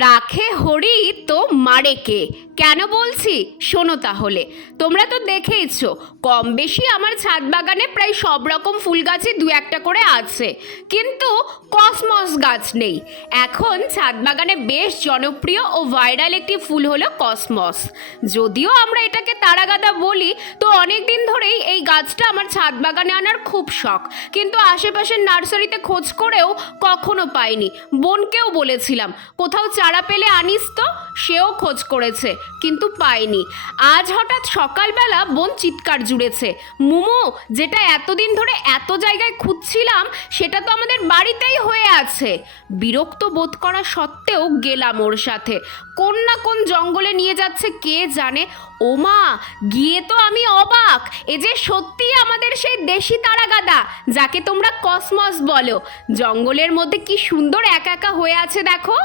রাখে হরি তো মারে কে? কেন বলছি? শোনো তাহলে। তোমরা তো দেখেইছ, কম বেশি আমার ছাদ বাগানে প্রায় সব রকম ফুল গাছই দু একটা করে আছে। কিন্তু কসমস গাছ নেই। এখন ছাদ বাগানে বেশ জনপ্রিয় ও ভাইরাল একটি ফুল হলো কসমস। যদিও আমরা এটাকে তারাগাদা বলি, তো অনেক দিন ধরেই এই গাছটা আমার ছাদ বাগানে আনার খুব শখ। কিন্তু আশেপাশের নার্সারিতে খোঁজ করেও কখনো পাইনি। বোনকেও বলেছিলাম, কোথাও চারা পেলে আনিস তো, সেও খোঁজ করেছে, কিন্তু পাইনি আজ হঠাৎ সকালবেলা বোন চিৎকার জুড়েছে। মুমু, যেটা এতদিন ধরে এত জায়গায় খুঁজছিলাম, সেটা তো আমাদের বাড়িতেই হয়ে আছে। বিরক্ত বোধ করা সত্ত্বেও গেলাম ওর সাথে। কোন না কোন জঙ্গলে নিয়ে যাচ্ছে, কে জানে? ওমা, গিয়ে তো আমি অবাক। এ যে সত্যি আমাদের সেই দেশি তারাগাদা, যাকে তোমরা কসমস বলো। জঙ্গলের মধ্যে কি সুন্দর একা একা হয়ে আছে দেখো।